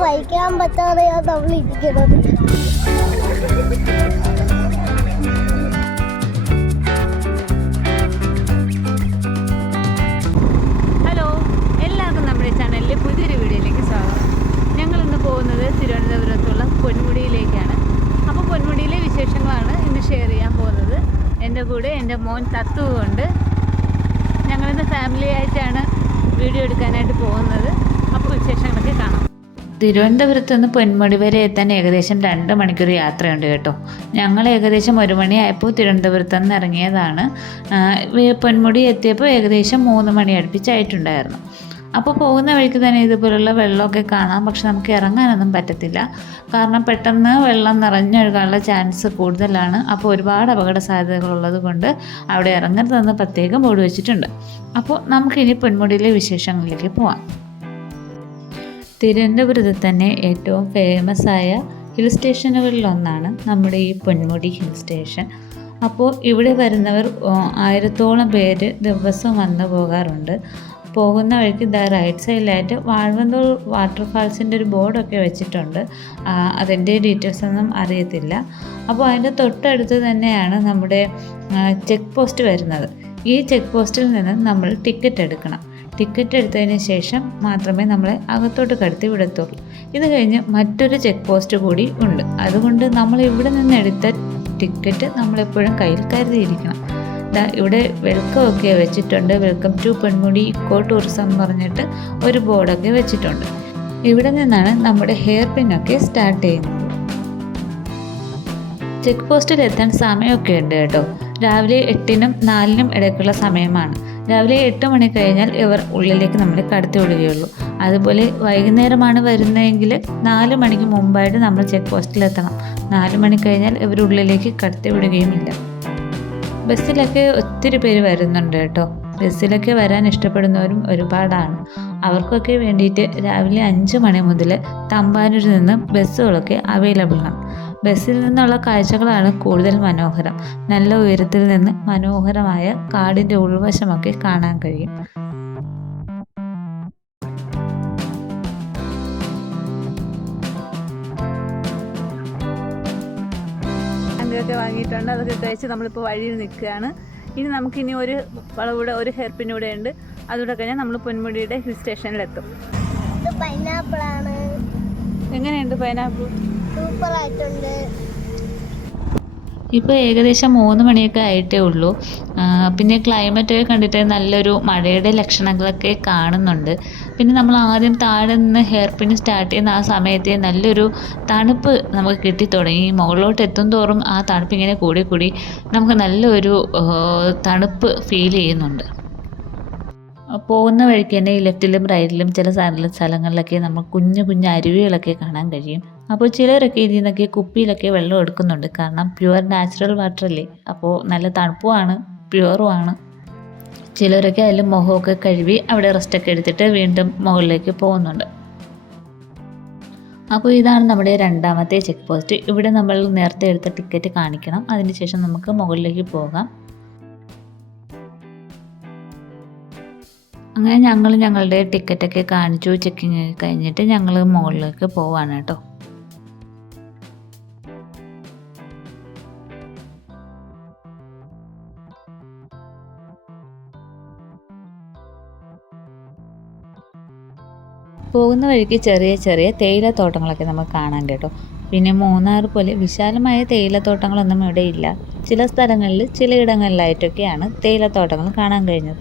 भाई क्या हम बता रहे हो? तब लिख के തിരുവനന്തപുരത്ത് നിന്ന് പൊന്മുടി വരെ എത്താൻ ഏകദേശം രണ്ട് മണിക്കൂർ യാത്രയുണ്ട് കേട്ടോ. ഞങ്ങൾ ഏകദേശം ഒരു മണിയായപ്പോൾ തിരുവനന്തപുരത്ത് നിന്ന് ഇറങ്ങിയതാണ്. പൊന്മുടി എത്തിയപ്പോൾ ഏകദേശം മൂന്ന് മണി അടുപ്പിച്ചായിട്ടുണ്ടായിരുന്നു. അപ്പോൾ പോകുന്ന വഴിക്ക് തന്നെ ഇതുപോലുള്ള വെള്ളമൊക്കെ കാണാം. പക്ഷെ നമുക്ക് ഇറങ്ങാനൊന്നും പറ്റത്തില്ല. കാരണം പെട്ടെന്ന് വെള്ളം നിറഞ്ഞൊഴുകാനുള്ള ചാൻസ് കൂടുതലാണ്. അപ്പോൾ ഒരുപാട് അപകട സാധ്യതകളുള്ളത് കൊണ്ട് അവിടെ ഇറങ്ങരുതെന്ന് പ്രത്യേകം ബോർഡ് വെച്ചിട്ടുണ്ട്. അപ്പോൾ നമുക്കിനി പൊന്മുടിയിലെ വിശേഷങ്ങളിലേക്ക് പോവാം. തിരുവനന്തപുരത്ത് തന്നെ ഏറ്റവും ഫേമസ് ആയ ഹിൽ സ്റ്റേഷനുകളിലൊന്നാണ് നമ്മുടെ ഈ പൊന്മുടി ഹിൽ സ്റ്റേഷൻ അപ്പോൾ ഇവിടെ വരുന്നവർ ആയിരത്തോളം പേര് ദിവസവും വന്നു പോകാറുണ്ട്. പോകുന്ന വഴിക്ക് ദ റൈറ്റ് സൈഡിലായിട്ട് വാഴവന്തോൾ വാട്ടർഫാൾസിന്റെ ഒരു ബോർഡൊക്കെ വെച്ചിട്ടുണ്ട്. അതിന്റെ ഡീറ്റെയിൽസ് ഒന്നും അറിയത്തില്ല. അപ്പോൾ അതിന്റെ തൊട്ടടുത്ത് തന്നെയാണ് നമ്മുടെ ചെക്ക് പോസ്റ്റ് വരുന്നത്. ഈ ചെക്ക് പോസ്റ്റിൽ നിന്ന് നമ്മൾ ടിക്കറ്റ് എടുക്കണം. ടിക്കറ്റ് എടുത്തതിന് ശേഷം മാത്രമേ നമ്മളെ അകത്തോട്ട് കടത്തി വിടത്തുള്ളൂ. ഇത് കഴിഞ്ഞ് മറ്റൊരു ചെക്ക് പോസ്റ്റ് കൂടി ഉണ്ട്. അതുകൊണ്ട് നമ്മൾ ഇവിടെ നിന്ന് എടുത്ത ടിക്കറ്റ് നമ്മളെപ്പോഴും കയ്യിൽ കരുതിയിരിക്കണം. ദാ ഇവിടെ വെൽക്കം ഒക്കെ വെച്ചിട്ടുണ്ട്. Welcome to Ponmudi eco tourism പറഞ്ഞിട്ട് ഒരു ബോർഡൊക്കെ വെച്ചിട്ടുണ്ട്. ഇവിടെ നിന്നാണ് നമ്മുടെ ഹെയർ പിന്നൊക്കെ സ്റ്റാർട്ട് ചെയ്യുന്നത്. ചെക്ക് പോസ്റ്റിൽ എത്താൻ സമയമൊക്കെ ഉണ്ട് കേട്ടോ. രാവിലെ എട്ടിനും നാലിനും ഇടയ്ക്കുള്ള സമയമാണ്. രാവിലെ എട്ട് മണി കഴിഞ്ഞാൽ ഇവർ ഉള്ളിലേക്ക് നമ്മൾ കടത്തി വിടുകയുള്ളൂ. അതുപോലെ വൈകുന്നേരമാണ് വരുന്നതെങ്കിൽ നാല് മണിക്ക് മുമ്പായിട്ട് നമ്മൾ ചെക്ക് പോസ്റ്റിൽ എത്തണം. നാല് മണി കഴിഞ്ഞാൽ ഇവർ ഉള്ളിലേക്ക് കടത്തി വിടുകയുമില്ല. ബസ്സിലൊക്കെ ഒത്തിരി പേര് വരുന്നുണ്ട് കേട്ടോ. ബസ്സിലൊക്കെ വരാൻ ഇഷ്ടപ്പെടുന്നവരും ഒരുപാടാണ്. അവർക്കൊക്കെ വേണ്ടിയിട്ട് രാവിലെ അഞ്ച് മണി മുതൽ തമ്പാനൂരിൽ നിന്ന് ബസ്സുകളൊക്കെ അവൈലബിൾ ആണ്. ബസ്സിൽ നിന്നുള്ള കാഴ്ചകളാണ് കൂടുതൽ മനോഹരം. നല്ല ഉയരത്തിൽ നിന്ന് മനോഹരമായ കാടിന്റെ ഉൾവശമൊക്കെ കാണാൻ കഴിയും. ഒക്കെ വാങ്ങിയിട്ടുണ്ട്. അതൊക്കെ കഴിച്ച് നമ്മളിപ്പോൾ വഴിയിൽ നിൽക്കുകയാണ്. ഇനി നമുക്കിനി ഒരു വളവൂടെ ഒരു ഹെയർ ഇവിടെ ഉണ്ട്. അതുകൂടെ കഴിഞ്ഞാൽ നമ്മൾ പൊന്മുടിയുടെ ഹിൽ സ്റ്റേഷനിലെത്തും. ആണ്. എങ്ങനെയുണ്ട് പൈനാപ്പിൾ സൂപ്പർ ആയിട്ടുണ്ട് ഇപ്പോൾ ഏകദേശം മൂന്ന് മണിയൊക്കെ ആയിട്ടേ ഉള്ളൂ. പിന്നെ ക്ലൈമറ്റൊക്കെ കണ്ടിട്ട് നല്ലൊരു മഴയുടെ ലക്ഷണങ്ങളൊക്കെ കാണുന്നുണ്ട്. പിന്നെ നമ്മൾ ആദ്യം താഴെ നിന്ന് ഹെയർ പിൻ സ്റ്റാർട്ട് ചെയ്യുന്ന ആ സമയത്തെ നല്ലൊരു തണുപ്പ് നമുക്ക് കിട്ടി തുടങ്ങി. മുകളിലോട്ട് എത്തും തോറും ആ തണുപ്പ് ഇങ്ങനെ കൂടി കൂടി നമുക്ക് നല്ലൊരു തണുപ്പ് ഫീൽ ചെയ്യുന്നുണ്ട്. പോകുന്ന വഴിക്ക് തന്നെ ലെഫ്റ്റിലും റൈറ്റിലും ചില സ്ഥല- സ്ഥലങ്ങളിലൊക്കെ നമ്മൾ കുഞ്ഞു കുഞ്ഞു അരുവികളൊക്കെ കാണാൻ കഴിയും. അപ്പോൾ ചിലരൊക്കെ ഇതിൽ നിന്നൊക്കെ കുപ്പിയിലൊക്കെ വെള്ളം എടുക്കുന്നുണ്ട്. കാരണം പ്യുവർ നാച്ചുറൽ വാട്ടർ അല്ലേ? അപ്പോൾ നല്ല തണുപ്പുമാണ് പ്യുവറുമാണ് ചിലരൊക്കെ അതിൽ മുഖമൊക്കെ കഴുകി അവിടെ റെസ്റ്റൊക്കെ എടുത്തിട്ട് വീണ്ടും മുകളിലേക്ക് പോകുന്നുണ്ട്. അപ്പോൾ ഇതാണ് നമ്മുടെ രണ്ടാമത്തെ ചെക്ക് പോസ്റ്റ് ഇവിടെ നമ്മൾ നേരത്തെ എടുത്ത ടിക്കറ്റ് കാണിക്കണം. അതിന് ശേഷം നമുക്ക് മുകളിലേക്ക് പോകാം. അങ്ങനെ ഞങ്ങൾ ഞങ്ങളുടെ ടിക്കറ്റൊക്കെ കാണിച്ചു. ചെക്കിങ് കഴിഞ്ഞിട്ട് ഞങ്ങൾ മുകളിലേക്ക് പോവാണ് കേട്ടോ. പോകുന്ന വഴിക്ക് ചെറിയ ചെറിയ തേയിലത്തോട്ടങ്ങളൊക്കെ നമുക്ക് കാണാൻ കേട്ടോ. പിന്നെ മൂന്നാർ പോലെ വിശാലമായ തേയിലത്തോട്ടങ്ങളൊന്നും ഇവിടെ ഇല്ല. ചില സ്ഥലങ്ങളിൽ ചിലയിടങ്ങളിലായിട്ടൊക്കെയാണ് തേയിലത്തോട്ടങ്ങൾ കാണാൻ കഴിഞ്ഞത്.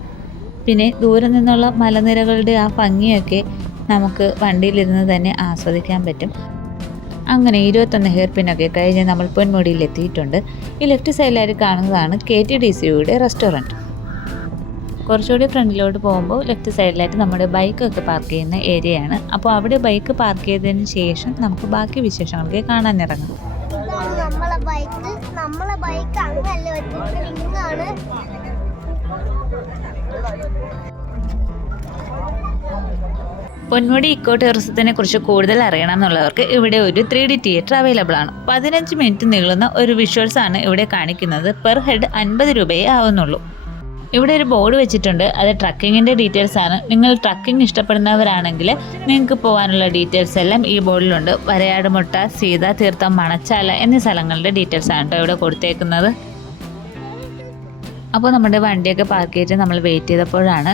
പിന്നെ ദൂരെ നിന്നുള്ള മലനിരകളുടെ ആ ഭംഗിയൊക്കെ നമുക്ക് വണ്ടിയിലിരുന്ന് തന്നെ ആസ്വദിക്കാൻ പറ്റും. അങ്ങനെ ഇരുപത്തൊന്ന് ഹെയർ പിന്നൊക്കെ കഴിഞ്ഞ് നമ്മൾ പൊന്മുടിയിൽ എത്തിയിട്ടുണ്ട് ഈ ലെഫ്റ്റ് സൈഡിലായിട്ട് കാണുന്നതാണ് കെ ടി ഡി സിയുടെ റെസ്റ്റോറന്റ്. കുറച്ചുകൂടി ഫ്രണ്ടിലോട്ട് പോകുമ്പോൾ ലെഫ്റ്റ് സൈഡിലായിട്ട് നമ്മുടെ ബൈക്കൊക്കെ പാർക്ക് ചെയ്യുന്ന ഏരിയയാണ് അപ്പോൾ അവിടെ ബൈക്ക് പാർക്ക് ചെയ്തതിന് ശേഷം നമുക്ക് ബാക്കി വിശേഷങ്ങളൊക്കെ കാണാൻ ഇറങ്ങാം ഇതാണ് നമ്മളെ ബൈക്ക് നമ്മളെ ബൈക്ക് അങ്ങല്ല വെച്ചിട്ട് ഇങ്ങാണ്. പൊന്മുടി ഇക്കോ ടൂറിസത്തിനെ കുറിച്ച് കൂടുതൽ അറിയണം എന്നുള്ളവർക്ക് ഇവിടെ ഒരു ത്രീ ഡി തിയേറ്റർ അവൈലബിൾ ആണ്. പതിനഞ്ച് മിനിറ്റ് നീളുന്ന ഒരു വിഷ്വൽസ് ആണ് ഇവിടെ കാണിക്കുന്നത്. പെർ ഹെഡ് അൻപത് രൂപയേ ആവുന്നുള്ളൂ. ഇവിടെ ഒരു ബോർഡ് വെച്ചിട്ടുണ്ട്. അത് ട്രക്കിങ്ങിന്റെ ഡീറ്റെയിൽസ് ആണ്. നിങ്ങൾ ട്രക്കിംഗ് ഇഷ്ടപ്പെടുന്നവരാണെങ്കിൽ നിങ്ങൾക്ക് പോകാനുള്ള ഡീറ്റെയിൽസ് എല്ലാം ഈ ബോർഡിലുണ്ട്. വരയാട് മുട്ട സീത തീർത്ഥം മണച്ചാല എന്നീ സ്ഥലങ്ങളുടെ ഡീറ്റെയിൽസ് ആണ് കേട്ടോ ഇവിടെ കൊടുത്തേക്കുന്നത്. അപ്പോൾ നമ്മുടെ വണ്ടിയൊക്കെ പാർക്ക് ചെയ്തിട്ട് നമ്മൾ വെയിറ്റ് ചെയ്തപ്പോഴാണ്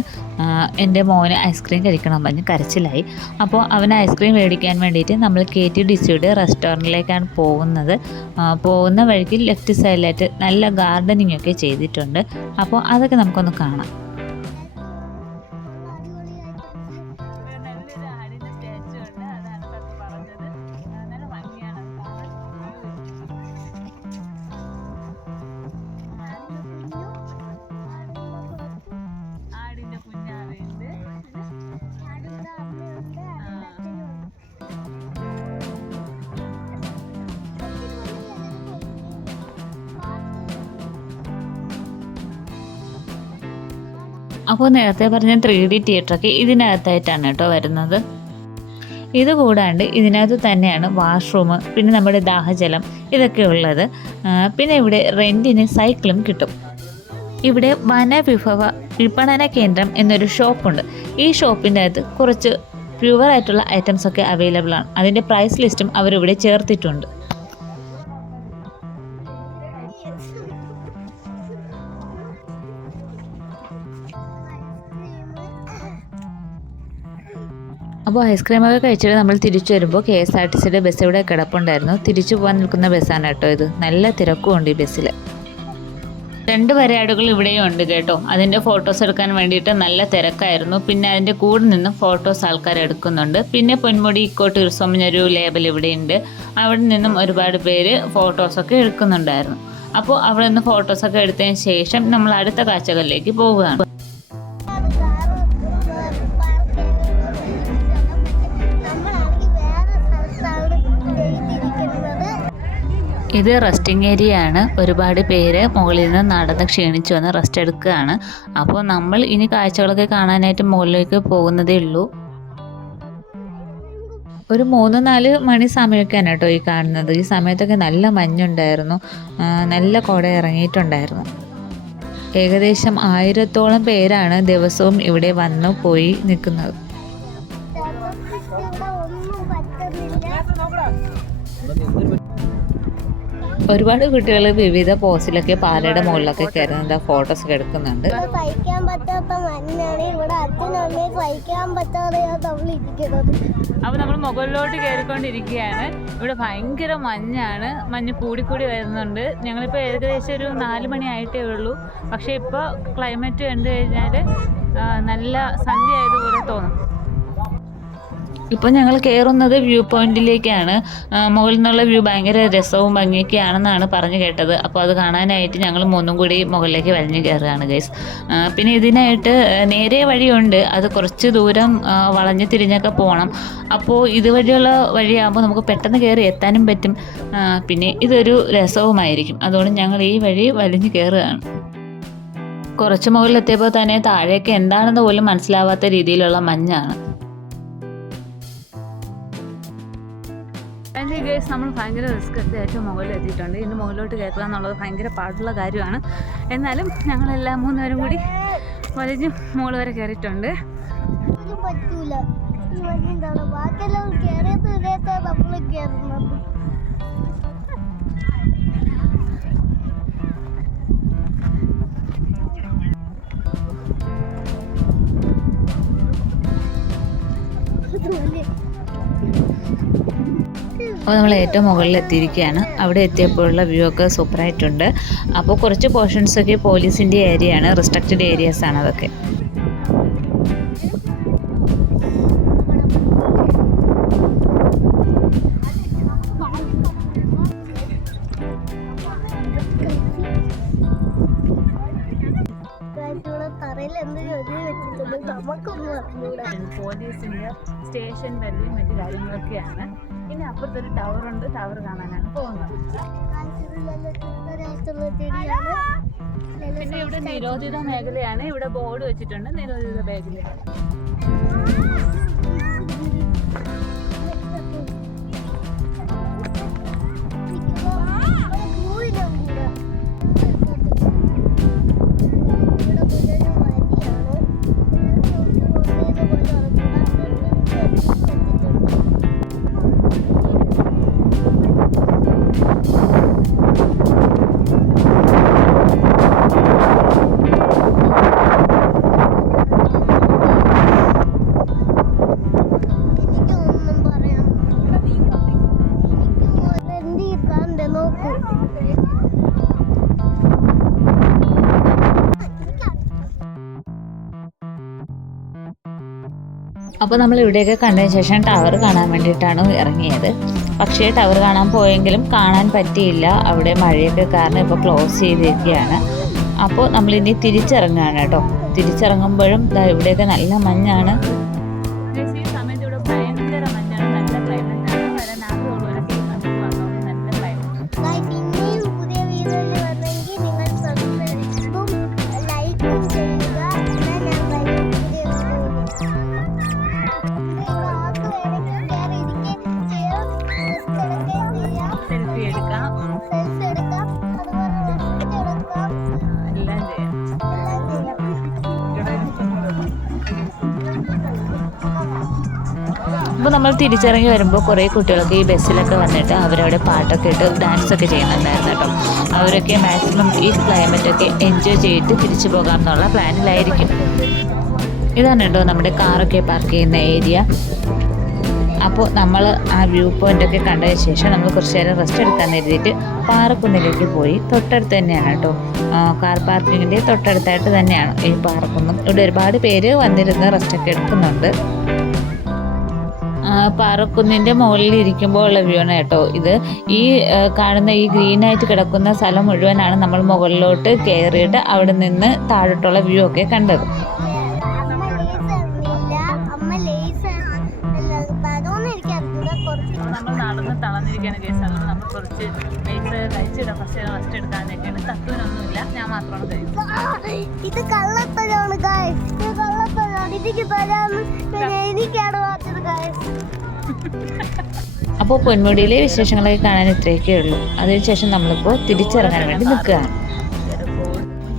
എന്റെ മോന് ഐസ്ക്രീം കഴിക്കണം പറഞ്ഞ് കരച്ചിലായി. അപ്പോൾ അവൻ ഐസ്ക്രീം മേടിക്കാൻ വേണ്ടിയിട്ട് നമ്മൾ കെ ടി ഡി സിയുടെ റെസ്റ്റോറന്റിലേക്കാണ് പോകുന്നത് പോകുന്ന വഴിക്ക് ലെഫ്റ്റ് സൈഡിലായിട്ട് നല്ല ഗാർഡനിങ് ഒക്കെ ചെയ്തിട്ടുണ്ട്. അപ്പോൾ അതൊക്കെ നമുക്കൊന്ന് കാണാം. അപ്പോൾ നേരത്തെ പറഞ്ഞ ത്രീ ഡി തിയേറ്ററൊക്കെ ഇതിനകത്തായിട്ടാണ് കേട്ടോ വരുന്നത്. ഇത് കൂടാണ്ട് ഇതിനകത്ത് തന്നെയാണ് വാഷ്റൂം പിന്നെ നമ്മുടെ ദാഹജലം ഇതൊക്കെ ഉള്ളത്. പിന്നെ ഇവിടെ റെന്റിന് സൈക്കിളും കിട്ടും. ഇവിടെ വനവിഭവ വിപണന കേന്ദ്രം എന്നൊരു ഷോപ്പുണ്ട് ഈ ഷോപ്പിന്റെ അകത്ത് കുറച്ച് പ്യുവർ ആയിട്ടുള്ള ഐറ്റംസ് ഒക്കെ അവൈലബിൾ ആണ്. അതിന്റെ പ്രൈസ് ലിസ്റ്റും അവരിവിടെ ചേർത്തിട്ടുണ്ട്. അപ്പോൾ ഐസ്ക്രീമൊക്കെ കഴിച്ചിട്ട് നമ്മൾ തിരിച്ചു വരുമ്പോൾ കെ എസ് ആർ ടി സിയുടെ ബസ് ഇവിടെ കിടപ്പുണ്ടായിരുന്നു. തിരിച്ചു പോകാൻ നിൽക്കുന്ന ബസ്സാണ് കേട്ടോ ഇത്. നല്ല തിരക്കും ഉണ്ട് ഈ ബസ്സിൽ. രണ്ട് വരയാടുകൾ ഇവിടെയും ഉണ്ട് കേട്ടോ. അതിന്റെ ഫോട്ടോസ് എടുക്കാൻ വേണ്ടിയിട്ട് നല്ല തിരക്കായിരുന്നു. പിന്നെ അതിന്റെ കൂടെ നിന്നും ഫോട്ടോസ് ആൾക്കാർ എടുക്കുന്നുണ്ട്. പിന്നെ പൊന്മുടി ഇക്കോ ടൂറിസം എന്നൊരു ലേബൽ ഇവിടെയുണ്ട് അവിടെ നിന്നും ഒരുപാട് പേര് ഫോട്ടോസൊക്കെ എടുക്കുന്നുണ്ടായിരുന്നു. അപ്പോൾ അവിടെ നിന്ന് ഫോട്ടോസൊക്കെ എടുത്തതിന് ശേഷം നമ്മൾ അടുത്ത കാഴ്ചകളിലേക്ക് പോവുകയാണ്. ഇത് റെസ്റ്റിംഗ് ഏരിയ ആണ്. ഒരുപാട് പേര് മുകളിൽ നിന്ന് നടന്ന് ക്ഷീണിച്ച് വന്ന് റെസ്റ്റ് എടുക്കുകയാണ്. അപ്പോൾ നമ്മൾ ഇനി കാഴ്ചകളൊക്കെ കാണാനായിട്ട് മുകളിലേക്ക് പോകുന്നതേ ഉള്ളൂ. ഒരു മൂന്ന് നാല് മണി സമയമൊക്കെയാണ് കേട്ടോ ഈ കാണുന്നത്. ഈ സമയത്തൊക്കെ നല്ല മഞ്ഞുണ്ടായിരുന്നു. നല്ല കുട ഇറങ്ങിയിട്ടുണ്ടായിരുന്നു. ഏകദേശം ആയിരത്തോളം പേരാണ് ദിവസവും ഇവിടെ വന്നു പോയി നിൽക്കുന്നത്. ഒന്നും ഒരുപാട് കുട്ടികൾ വിവിധ പോസിലൊക്കെ പാലയുടെ മുകളിലൊക്കെ കയറുന്നത് ഫോട്ടോസ് ഒക്കെ എടുക്കുന്നുണ്ട്. അവ നമ്മൾ ഇരിക്കുന്നത്. അപ്പോൾ നമ്മൾ മുകളിലോട്ട് കയറിക്കൊണ്ടിരിക്കുകയാണ്. ഇവിടെ ഭയങ്കര മഞ്ഞാണ്. മഞ്ഞ് കൂടിക്കൂടി വരുന്നുണ്ട്. ഞങ്ങളിപ്പോൾ ഏകദേശം ഒരു നാല് മണി ആയിട്ടേ ഉള്ളൂ. പക്ഷെ ഇപ്പോൾ ക്ലൈമറ്റ് കണ്ടു കഴിഞ്ഞാൽ നല്ല സന്ധ്യ ആയതുപോലെ തോന്നും. ഇപ്പോൾ ഞങ്ങൾ കയറുന്നത് വ്യൂ പോയിന്റിലേക്കാണ്. മുകളിൽ നിന്നുള്ള വ്യൂ ഭയങ്കര രസവും ഭംഗിയൊക്കെയാണെന്നാണ് പറഞ്ഞു കേട്ടത്. അപ്പോൾ അത് കാണാനായിട്ട് ഞങ്ങൾ മൂന്നും കൂടി മുകളിലേക്ക് വലിഞ്ഞു കയറുകയാണ് ഗൈസ് പിന്നെ ഇതിനായിട്ട് നേരെ വഴിയുണ്ട്. അത് കുറച്ച് ദൂരം വളഞ്ഞ് തിരിഞ്ഞൊക്കെ പോകണം അപ്പോൾ ഇതുവഴിയുള്ള വഴിയാകുമ്പോൾ നമുക്ക് പെട്ടെന്ന് കയറി എത്താനും പറ്റും. പിന്നെ ഇതൊരു രസവുമായിരിക്കും. അതുകൊണ്ട് ഞങ്ങൾ ഈ വഴി വലിഞ്ഞു കയറുകയാണ് കുറച്ച് മുകളിലെത്തിയപ്പോൾ തന്നെ താഴേക്ക് എന്താണെന്ന് പോലും മനസ്സിലാവാത്ത രീതിയിലുള്ള മഞ്ഞാണ്. അതിന്റെ നമ്മൾ ഭയങ്കര റിസ്ക് എടുത്ത് ഏറ്റവും മുകളിൽ എത്തിയിട്ടുണ്ട്. ഇതിന്റെ മുകളിലോട്ട് കയറുക എന്നുള്ളത് ഭയങ്കര പാടുള്ള കാര്യമാണ്. എന്നാലും ഞങ്ങളെല്ലാം മൂന്നുപേരും കൂടി വലിഞ്ഞ് മുകളിൽ വരെ കയറിയിട്ടുണ്ട് പറ്റൂല. ബാക്കിയെല്ലാം കയറിയത് നമ്മൾ കയറുന്നത് അപ്പോൾ നമ്മൾ ഏറ്റവും മുകളിൽ എത്തിയിരിക്കുകയാണ്. അവിടെ എത്തിയപ്പോഴുള്ള വ്യൂ ഒക്കെ സൂപ്പറായിട്ടുണ്ട് അപ്പോൾ കുറച്ച് പോർഷൻസൊക്കെ പോലീസിന്റെ ഏരിയയാണ് റെസ്ട്രിക്റ്റഡ് ഏരിയാസ് ആണ് അതൊക്കെ. പിന്നെ ഇവിടെ നിരോധിത മേഖലയാണ്. ഇവിടെ ബോർഡ് വെച്ചിട്ടുണ്ട് നിരോധിത മേഖലയാണ് അപ്പോൾ നമ്മൾ ഇവിടെയൊക്കെ കണ്ടതിന് ശേഷം ടവർ കാണാൻ വേണ്ടിയിട്ടാണ് ഇറങ്ങിയത്. പക്ഷേ ടവർ കാണാൻ പോയെങ്കിലും കാണാൻ പറ്റിയില്ല. അവിടെ മഴയൊക്കെ കാരണം ഇപ്പോൾ ക്ലോസ് ചെയ്തിരിക്കുകയാണ്. അപ്പോൾ നമ്മളിനി തിരിച്ചിറങ്ങുകയാണ് കേട്ടോ. തിരിച്ചിറങ്ങുമ്പോഴും ഇവിടെയൊക്കെ നല്ല മഞ്ഞാണ്. തിരിച്ചിറങ്ങി വരുമ്പോൾ കുറേ കുട്ടികളൊക്കെ ഈ ബസ്സിലൊക്കെ വന്നിട്ട് അവരവിടെ പാട്ടൊക്കെ ഇട്ട് ഡാൻസൊക്കെ ചെയ്യുന്നുണ്ടായിരുന്നു കേട്ടോ. അവരൊക്കെ മാക്സിമം ഈ ക്ലൈമറ്റൊക്കെ എൻജോയ് ചെയ്തിട്ട് തിരിച്ചു പോകാം എന്നുള്ള പ്ലാനിലായിരിക്കും ഇതാണ് കേട്ടോ നമ്മുടെ കാറൊക്കെ പാർക്ക് ചെയ്യുന്ന ഏരിയ അപ്പോൾ നമ്മൾ ആ വ്യൂ പോയിന്റൊക്കെ കണ്ടതിന് ശേഷം നമ്മൾ കുറച്ച് നേരം റെസ്റ്റ് എടുക്കാൻ കരുതിയിട്ട് പാറക്കുന്നിലേക്ക് പോയി തൊട്ടടുത്ത് തന്നെയാണ് കേട്ടോ. കാർ പാർക്കിങ്ങിന്റെ തൊട്ടടുത്തായിട്ട് തന്നെയാണ് ഈ പാറക്കുന്നും. ഇവിടെ ഒരുപാട് പേര് വന്നിരുന്ന് റെസ്റ്റൊക്കെ എടുക്കുന്നുണ്ട്. പാറക്കുന്നിന്റെ മുകളിൽ ഇരിക്കുമ്പോൾ ഉള്ള വ്യൂ ആണ് കേട്ടോ ഇത്. ഈ കാണുന്ന ഈ ഗ്രീനായിട്ട് കിടക്കുന്ന സ്ഥലം മുഴുവനാണ് നമ്മൾ മുകളിലോട്ട് കയറിയിട്ട് അവിടെ നിന്ന് താഴോട്ടുള്ള വ്യൂ ഒക്കെ കണ്ടത്. തളർന്നിരിക്കുകയാണ് കേസ് അതുകൊണ്ട് നമ്മൾ കുറച്ച് വെയിറ്റ് കഴിച്ചിടാം പക്ഷേ റെസ്റ്റ് എടുക്കാനൊക്കെയാണ് ഞാൻ മാത്രമാണ് ഇത് ഗായ് ഇത് ഇതിക്ക് എനിക്കാണ് വാച്ചത് അപ്പോൾ പൊന്മുടിയിലെ വിശേഷങ്ങളൊക്കെ കാണാൻ ഇത്രയൊക്കെ ഉള്ളൂ. അതിനുശേഷം നമ്മളിപ്പോൾ തിരിച്ചിറങ്ങാൻ വേണ്ടി നിൽക്കുകയാണ്.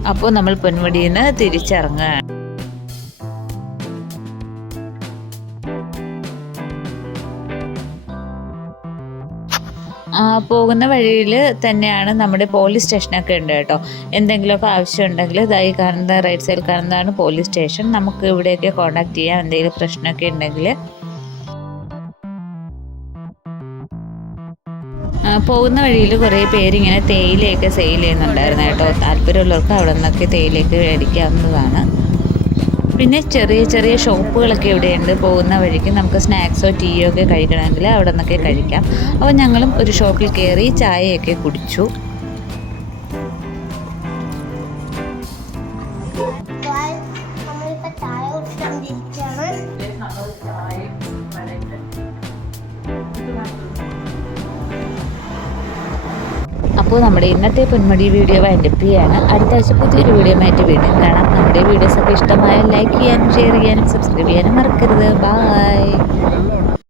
അപ്പോൾ നമ്മൾ പൊന്മുടിയിൽ നിന്ന് തിരിച്ചിറങ്ങുകയാണ് പോകുന്ന വഴിയിൽ തന്നെയാണ് നമ്മുടെ പോലീസ് സ്റ്റേഷനൊക്കെ ഉണ്ട് കേട്ടോ. എന്തെങ്കിലുമൊക്കെ ആവശ്യമുണ്ടെങ്കിൽ ഇതായി കാണുന്ന റൈറ്റ് സൈഡിൽ കാണുന്നതാണ് പോലീസ് സ്റ്റേഷൻ നമുക്ക് ഇവിടെയൊക്കെ കോൺടാക്ട് ചെയ്യാം. എന്തെങ്കിലും പ്രശ്നമൊക്കെ ഉണ്ടെങ്കിൽ പോകുന്ന വഴിയിൽ കുറേ പേരിങ്ങനെ തേയിലയൊക്കെ സെയിൽ ചെയ്യുന്നുണ്ടായിരുന്നു കേട്ടോ. താല്പര്യമുള്ളവർക്ക് അവിടെ നിന്നൊക്കെ തേയിലയൊക്കെ മേടിക്കാവുന്നതാണ്. പിന്നെ ചെറിയ ചെറിയ ഷോപ്പുകളൊക്കെ ഇവിടെയുണ്ട്. പോകുന്ന വഴിക്ക് നമുക്ക് സ്നാക്സോ ടീയോ ഒക്കെ കഴിക്കണമെങ്കിൽ അവിടെ നിന്നൊക്കെ കഴിക്കാം. അപ്പോൾ ഞങ്ങളും ഒരു ഷോപ്പിൽ കയറി ചായയൊക്കെ കുടിച്ചു. അപ്പോൾ നമ്മുടെ ഇന്നത്തെ പൊന്മടി വീഡിയോ വൈൻഡപ്പ് ചെയ്യാണ്. അടുത്ത ആഴ്ച പുതിയൊരു വീഡിയോ ആയിട്ട് വീണ്ടും കാണാം. നമ്മുടെ വീഡിയോസൊക്കെ ഇഷ്ടമായ ലൈക്ക് ചെയ്യാനും ഷെയർ ചെയ്യാനും സബ്സ്ക്രൈബ് ചെയ്യാനും മറക്കരുത്. ബായ്